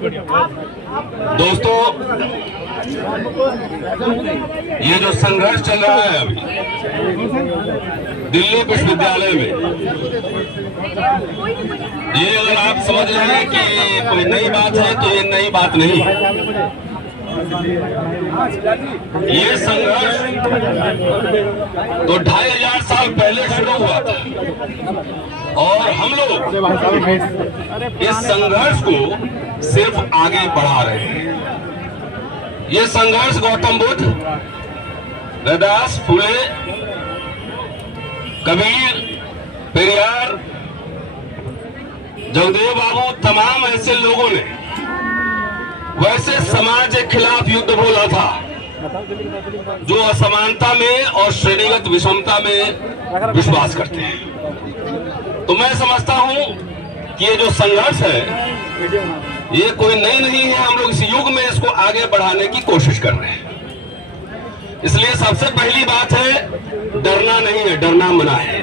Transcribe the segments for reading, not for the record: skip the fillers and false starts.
दोस्तों, ये जो संघर्ष चल रहा है अभी दिल्ली विश्वविद्यालय में, ये अगर आप समझ रहे हैं कि कोई नई बात है तो ये नई बात नहीं है। ये संघर्ष तो 2500 साल पहले शुरू हुआ था और हम लोग इस संघर्ष को सिर्फ आगे बढ़ा रहे हैं। ये संघर्ष गौतम बुद्ध, रविदास, फुले, कबीर, पेरियार, जगदेव बाबू, तमाम ऐसे लोगों ने वैसे समाज के खिलाफ युद्ध बोला था जो असमानता में और श्रेणीगत विषमता में विश्वास करते हैं। तो मैं समझता हूं कि ये जो संघर्ष है ये कोई नई नहीं है। हम लोग इस युग में इसको आगे बढ़ाने की कोशिश कर रहे हैं। इसलिए सबसे पहली बात है, डरना नहीं है, डरना मना है।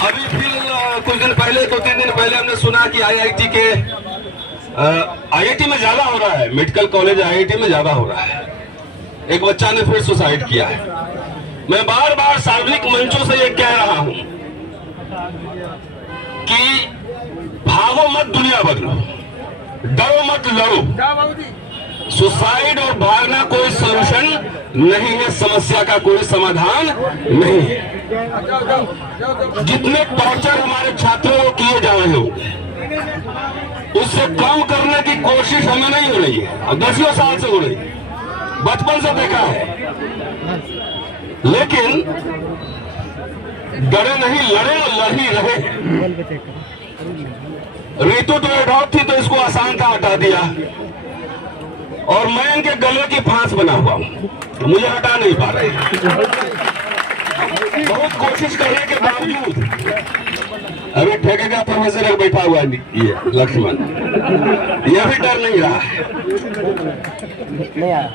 अभी फिर कुछ दिन पहले, 2-3 दिन पहले हमने सुना कि आईआईटी में ज्यादा हो रहा है, मेडिकल कॉलेज आईआईटी में ज्यादा हो रहा है। एक बच्चा ने फिर सुसाइड किया है। मैं बार बार सार्वजनिक मंचों से ये कह रहा हूं कि भागो मत, दुनिया बदलो, डरो मत, लड़ो। सुसाइड और भागना कोई सॉल्यूशन नहीं है, समस्या का कोई समाधान नहीं है। जितने टॉर्चर हमारे छात्रों को किए जा रहे हो उससे कम करने की कोशिश हमें नहीं हो रही है, और 10 साल से हो रही है, बचपन से देखा है। लेकिन डरे नहीं, लड़े और लड़ ही रहे। ऋतु तो एडॉप्ट थी तो इसको आसान था, हटा दिया, और मैं इनके गले की फांस बना हुआ हूं, तो मुझे हटा नहीं पा रहे। बहुत कोशिश करने के बावजूद अभी ठेके का प्रोफेसर एक बैठा हुआ है, ये लक्ष्मण, यह भी डर नहीं रहा है।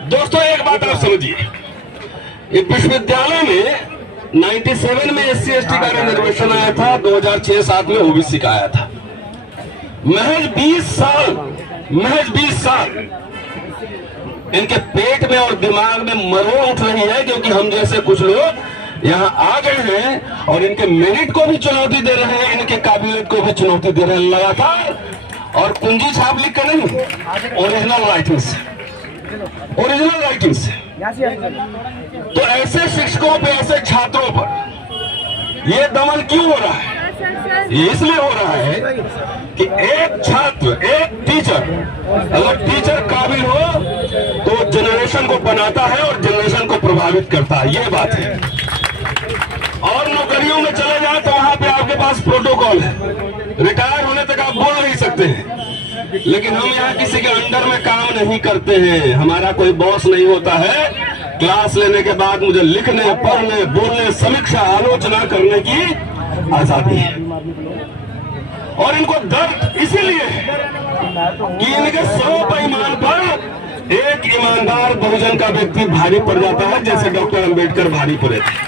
दोस्तों, एक बात आप समझिए, ये विश्वविद्यालय में 97 में SC/ST का रिजर्वेशन आया था, 2006-7 में OBC का आया था। महज 20 साल इनके पेट में और दिमाग में मरोड़ उठ रही है, क्योंकि हम जैसे कुछ लोग यहाँ आ गए हैं और इनके मेरिट को भी चुनौती दे रहे हैं, इनके काबिलियत को भी चुनौती दे रहे हैं लगातार, और कुंजी छाप लिख कर नहीं, ओरिजिनल राइटिंग से। तो ऐसे शिक्षकों पे, ऐसे छात्रों पर ये दमन क्यों हो रहा है? ये इसलिए हो रहा है कि एक छात्र, एक टीचर, अगर टीचर काबिल हो तो जनरेशन को बनाता है और जनरेशन को प्रभावित करता है, ये बात है। और नौकरियों में चले जाए तो वहां पे आपके पास प्रोटोकॉल है, रिटायर होने तक आप बोल नहीं सकते हैं। लेकिन हम यहाँ किसी के अंडर में काम नहीं करते हैं, हमारा कोई बॉस नहीं होता है। क्लास लेने के बाद मुझे लिखने, पढ़ने, बोलने, समीक्षा, आलोचना करने की आजादी है। और इनको दर्द इसीलिए है कि इनके 100 बेईमान पर एक ईमानदार बहुजन का व्यक्ति भारी पड़ जाता है, जैसे डॉक्टर अंबेडकर भारी पड़े थे।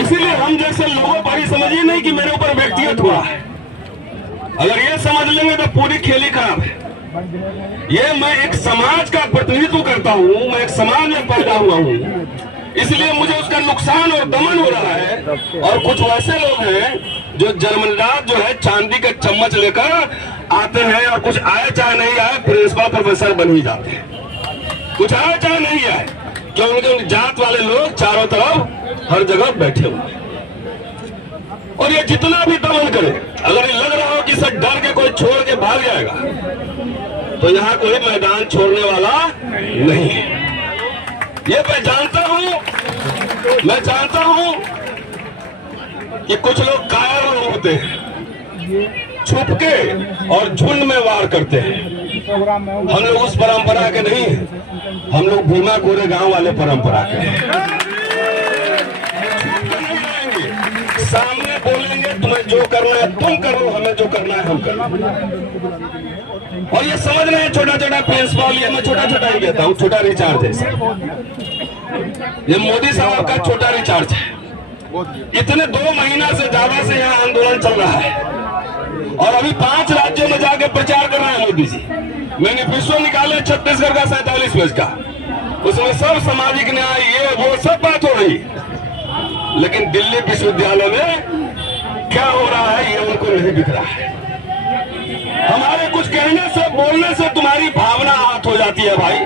इसीलिए हम जैसे लोगों पर ही समझिए नहीं कि मेरे ऊपर व्यक्तिगत हुआ है। अगर ये समझ लेंगे तो पूरी खेल ही खराब है। ये मैं एक समाज का प्रतिनिधित्व करता हूँ, मैं एक समाज में पैदा हुआ हूँ, इसलिए मुझे उसका नुकसान और दमन हो रहा है। और कुछ वैसे लोग हैं जो जन्मजात जो है चांदी का चम्मच लेकर आते हैं, और कुछ आए चाहे नहीं आए प्रिंसिपल प्रोफेसर बन ही जाते हैं। कुछ आए चाहे नहीं आए, क्योंकि उनकी जात वाले लोग चारों तरफ हर जगह बैठे हुए हैं। और ये जितना भी दमन करे, अगर ये लग रहा हो कि इसे डर के कोई छोड़ के भाग जाएगा, तो यहाँ कोई मैदान छोड़ने वाला नहीं है। ये मैं जानता हूं कि कुछ लोग कायर होते हैं, छुप के और झुंड में वार करते हैं। हम लोग उस परंपरा के नहीं हैं, हम लोग भीमा कोरे गांव वाले परंपरा के हैं। सामने बोलेंगे, तुम्हें जो करना है तुम करो, हमें जो करना है हम करो। और ये समझ रहे हैं छोटा छोटा प्रिंसिपल, ये मैं छोटा छोटा ही कहता हूँ, छोटा रिचार्ज है। ये मोदी साहब का छोटा रिचार्ज है। इतने 2 महीना से ज्यादा से यहाँ आंदोलन चल रहा है और अभी 5 राज्यों में जाके प्रचार कर रहे हैं मोदी जी। मैनिफेस्टो निकाले छत्तीसगढ़ का 47 पेज का, उसमें सब सामाजिक न्याय ये वो सब बात हो रही, लेकिन दिल्ली विश्वविद्यालय में क्या हो रहा है ये उनको नहीं दिख रहा है। हमारे कुछ कहने से बोलने से तुम्हारी भावना आहत हो जाती है भाई।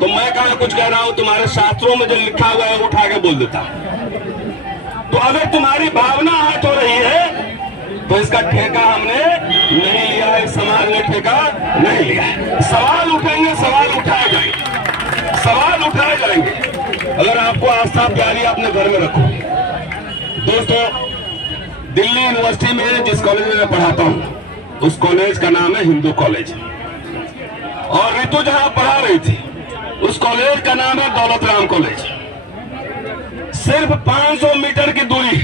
तो मैं कहा कुछ कह रहा हूं, तुम्हारे शास्त्रों में जो लिखा हुआ है उठा के बोल देता। तो अगर तुम्हारी भावना आहत हो रही है तो इसका ठेका हमने नहीं लिया है, समाज ने ठेका नहीं लिया है। सवाल उठेंगे, सवाल उठाए जाएंगे, सवाल उठाए जाएंगे। अगर आपको आस्था प्यारी अपने घर में रखो। दोस्तों, दिल्ली यूनिवर्सिटी में जिस कॉलेज में मैं पढ़ाता हूं उस कॉलेज का नाम है हिंदू कॉलेज, और ऋतु जहां पढ़ा रही थी उस कॉलेज का नाम है दौलत राम कॉलेज। सिर्फ 500 मीटर की दूरी,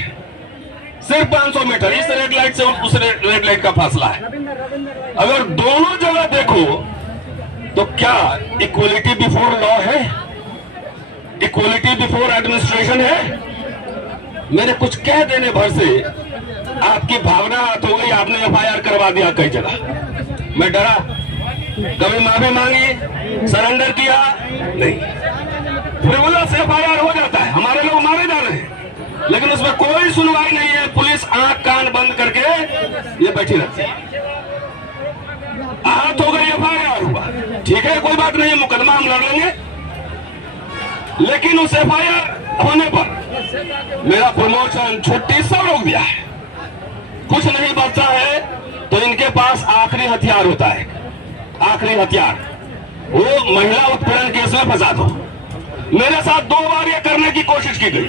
सिर्फ 500 मीटर, इस रेड लाइट से उस रेड लाइट का फासला है। अगर दोनों जगह देखो तो क्या इक्वलिटी बिफोर लॉ है, इक्वलिटी बिफोर एडमिनिस्ट्रेशन है? मेरे कुछ कह देने भर से आपकी भावना आहत हो गई, आपने FIR करवा दिया कई जगह। मैं डरा, कभी माफी मांगी, सरेंडर किया नहीं, फ्रिवोलस FIR हो जाता है, हमारे लोग मारे जा रहे हैं, लेकिन उसमें कोई सुनवाई नहीं है। पुलिस आंख कान बंद करके ये बैठी रहती है। आहत हो गई, FIR हुआ, ठीक है, कोई बात नहीं, मुकदमा हम लड़ लेंगे, लेकिन उस FIR होने पर मेरा प्रमोशन, छुट्टी सब रोक दिया है। कुछ नहीं बचता है तो इनके पास आखिरी हथियार होता है, आखिरी हथियार, वो महिला उत्पीड़न केस में फंसा दो। मेरे साथ 2 बार ये करने की कोशिश की गई,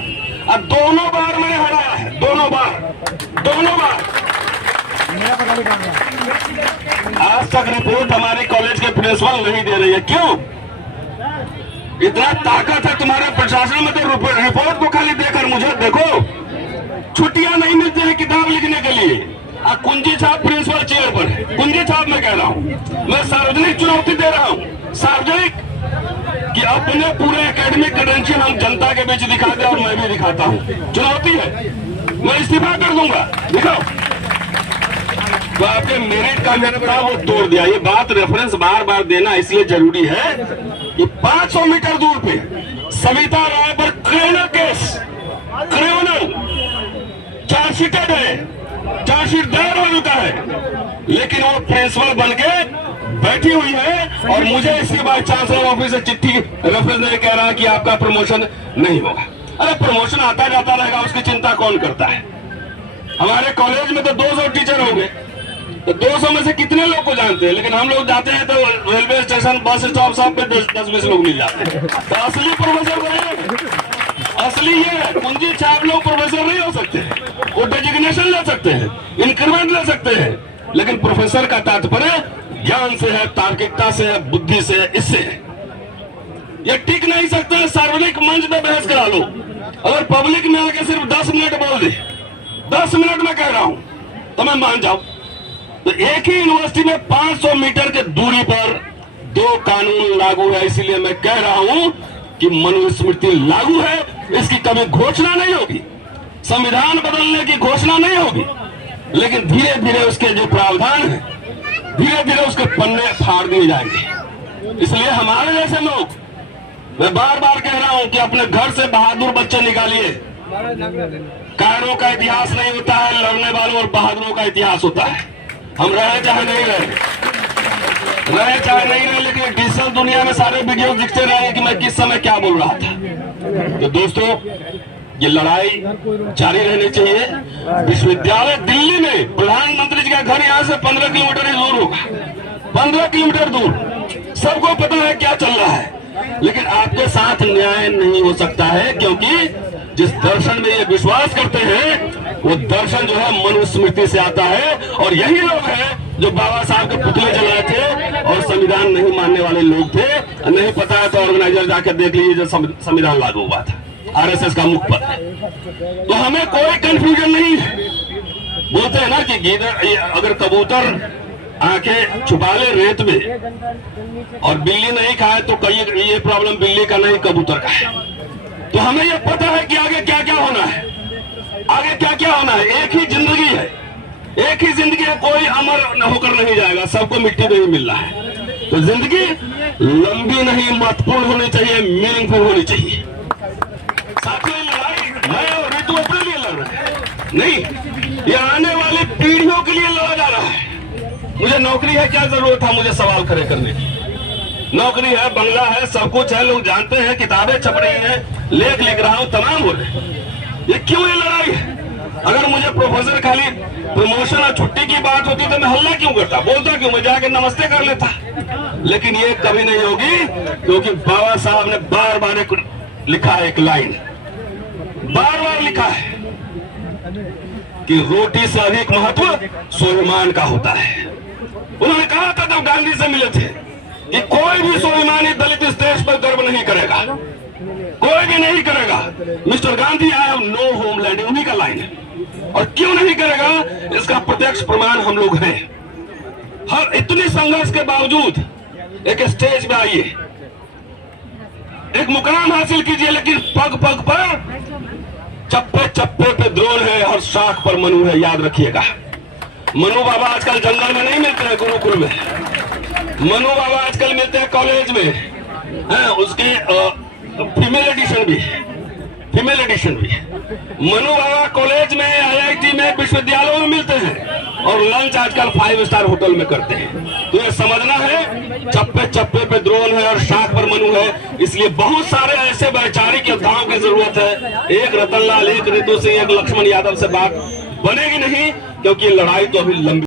अब दोनों बार मैंने हराया है, दोनों बार। आज तक रिपोर्ट हमारे कॉलेज के प्रिंसिपल नहीं दे रही है। क्यों? इतना ताकत है तुम्हारे प्रशासन में तो रिपोर्ट को खाली देकर मुझे देखो, छुट्टियां नहीं मिलती है किताब लिखने के लिए। कुंजी छाप प्रिंसिपल चेयर पर है, कुंजी छाप मैं कह रहा हूं, मैं सार्वजनिक चुनौती दे रहा हूं, सार्वजनिक, कि अपने पूरे एकेडमिक क्रेडेंशियल हम जनता के बीच दिखा दे, और मैं भी दिखाता हूं। चुनौती है, मैं इस्तीफा कर दूंगा, दिखाओ। तो आपके मेरिट का मैंने कहा वो तोड़ दिया। ये बात रेफरेंस बार बार देना इसलिए जरूरी है कि 500 मीटर दूर पे सविता राय पर क्रिमिनल केस, क्रिमिनल चार्जशीटेड है, चार्जशीट दायर हो चुका है, लेकिन वो प्रिंसिपल बन के बैठी हुई है और मुझे इसके बाद चांसलर ऑफिस से चिट्ठी रेफरेंस दे कह रहा है कि आपका प्रमोशन नहीं होगा। अरे प्रमोशन आता जाता रहेगा, उसकी चिंता कौन करता है? हमारे कॉलेज में तो 200 टीचर हो गए, तो 200 में से कितने लोग को जानते हैं? लेकिन हम लोग जाते हैं तो रेलवे स्टेशन, बस स्टॉप, सब पे 10-20 लोग मिल जाते हैं। तो असली प्रोफेसर नहीं, असली ये है, कुंजी छाप लोग प्रोफेसर नहीं हो सकते, वो डेजिग्नेशन ले सकते हैं, इंक्रीमेंट ले सकते हैं, लेकिन प्रोफेसर का तात्पर्य ज्ञान से है, तार्किकता से है, बुद्धि से है, इससे है। ये टिक नहीं सकते। सार्वजनिक मंच पे बहस करा लो, अगर पब्लिक में आके सिर्फ 10 मिनट बोल दे, 10 मिनट में कह रहा हूं, तो मैं मान जाऊं। तो एक ही यूनिवर्सिटी में 500 मीटर के दूरी पर 2 कानून लागू है, इसीलिए मैं कह रहा हूं कि मनुस्मृति लागू है, इसकी कभी घोषणा नहीं होगी, संविधान बदलने की घोषणा नहीं होगी, लेकिन धीरे धीरे उसके जो प्रावधान है, धीरे धीरे उसके पन्ने फाड़ दिए जाएंगे। इसलिए हमारे जैसे लोग, मैं बार बार कह रहा हूं कि अपने घर से बहादुर बच्चे निकालिए। कायरों का इतिहास नहीं होता है, लड़ने वालों और बहादुरों का इतिहास होता है। हम रहे चाहे नहीं रहे, लेकिन डिजिटल दुनिया में सारे वीडियो दिखते रहे कि मैं किस समय क्या बोल रहा था। तो दोस्तों, ये लड़ाई जारी रहनी चाहिए। विश्वविद्यालय दिल्ली में, प्रधानमंत्री जी का घर यहाँ से 15 किलोमीटर ही दूर होगा, 15 किलोमीटर दूर। सबको पता है क्या चल रहा है, लेकिन आपके साथ न्याय नहीं हो सकता है, क्योंकि जिस दर्शन में ये विश्वास करते हैं वो दर्शन जो है मनुस्मृति से आता है, और यही लोग हैं जो बाबा साहब के पुतले जलाए थे और संविधान नहीं मानने वाले लोग थे। नहीं पता है तो ऑर्गेनाइजर जाकर देख लीजिए, जो संविधान लागू हुआ था, RSS का मुखपत्र। तो हमें कोई कंफ्यूजन नहीं है। बोलते हैं ना कि अगर कबूतर आंखें छुपा ले रेत में और बिल्ली नहीं खाए तो कहीं ये प्रॉब्लम बिल्ली का नहीं, कबूतर का है। तो हमें ये पता है कि आगे क्या क्या होना है। आगे क्या क्या होना है? एक ही जिंदगी है, एक ही जिंदगी है, कोई अमर होकर नहीं जाएगा, सबको मिट्टी में ही मिलना है। तो जिंदगी लंबी नहीं, महत्वपूर्ण होनी चाहिए, मीनिंगफुल होनी चाहिए। साथियों, लड़ाई मैं और ऋतु अपने लिए लड़ रहे हैं नहीं, ये आने वाली पीढ़ियों के लिए लड़ा जा रहा है। मुझे नौकरी है, क्या जरूरत है मुझे सवाल खड़े करने की? नौकरी है, बंगला है, सब कुछ है, लोग जानते हैं, किताबें छप रही हैं, लेख लिख रहा हूं, तमाम हो रहे। ये क्यों ये लड़ाई है? अगर मुझे प्रोफेसर खाली प्रमोशन और छुट्टी की बात होती तो मैं हल्ला क्यों करता, बोलता क्यों, मैं जाके नमस्ते कर लेता। लेकिन ये कभी नहीं होगी, क्योंकि बाबा साहब ने बार बार एक लिखा है, एक लाइन बार बार लिखा है कि रोटी से अधिक महत्व स्वाभिमान का होता है। उन्होंने कहा था जब गांधी से मिले थे कि कोई भी स्वाभिमानी दलित इस देश पर गर्व नहीं करेगा, कोई भी नहीं करेगा। Mister Gandhi, I have no homeland, उन्हीं का लाइन है। और क्यों नहीं करेगा, इसका प्रत्यक्ष प्रमाण हम लोग हैं। हर इतनी संघर्ष के बावजूद एक स्टेज पे आइए, एक मुकाम हासिल कीजिए, लेकिन पग पग पर, चप्पे चप्पे पे द्रोण है, हर शाख पर मनु है, याद रखिएगा। मनु बाबा आजकल जंगल में नहीं मिलते हैं, गुरुकुल में। मनु बाबा आजकल मिलते हैं कॉलेज में, हैं, उसके फीमेल एडिशन भी है, फीमेल एडिशन भी है। मनु बाबा कॉलेज में, आईआईटी में, विश्वविद्यालयों में मिलते हैं, और लंच आजकल 5 स्टार होटल में करते हैं। तो ये समझना है, चप्पे चप्पे पे द्रोण है और शाख पर मनु है। इसलिए बहुत सारे ऐसे वैचारिक योद्धाओं की जरूरत है। एक रतनलाल, एक ऋतु सिंह, एक लक्ष्मण यादव से बात बनेगी नहीं, क्योंकि लड़ाई तो अभी लंबी